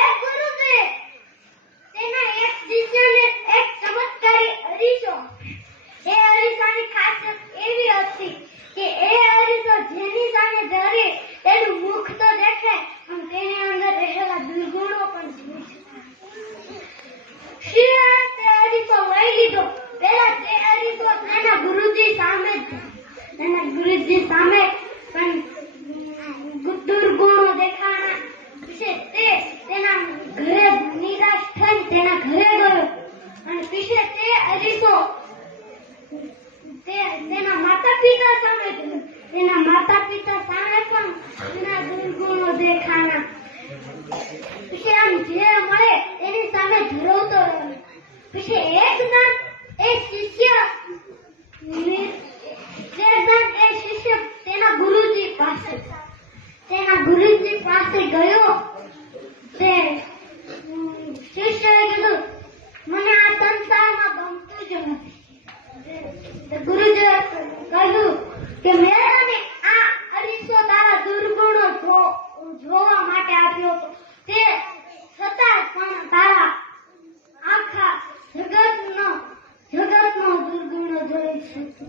એ ગુરુજી, તેના એક શિષ્યને એક ચમત્કારી અરીસો. એ અરીસાની ખાસિયત એવી હતી કે એ અરીસો જેની સામે ધરે તેનું મુખ તો દેખાય પણ તેની અંદર રહેલા દુર્ગુણો પણ જોઈ શકાય. તે અરીસો લઈ લીધો. પહેલા તે અરીસો તેના ગુરુજી સામે પણ દુર્ગુણો દેખાણા. પછી તે તેના ઘરે નિરાશ થઈ તેના ઘરે ગયો અને પછી તે અરીસો તેના માતા પિતા સામે ગયો. તેના માતા પિતા સામે પણ તેના દુર્ગુણો દેખાણા. પછી આમ જે મળે તેની સામે ધરોતો રહ્યો. પછી એકદમ એ શિષ્ય તેના ગુરુજી પાસે ગયો. તે શિષ્યએ કીધું, મને આ સંસારમાં ગમતું જ નથી. ગુરુજીએ કહ્યું કે મેં તને આ અરીસો તારા દુર્ગુણો જોવા માટે આપ્યો હતો. તે છતાં પણ તારા આખા જગતનો દુર્ગુણો જોઈ શકતો.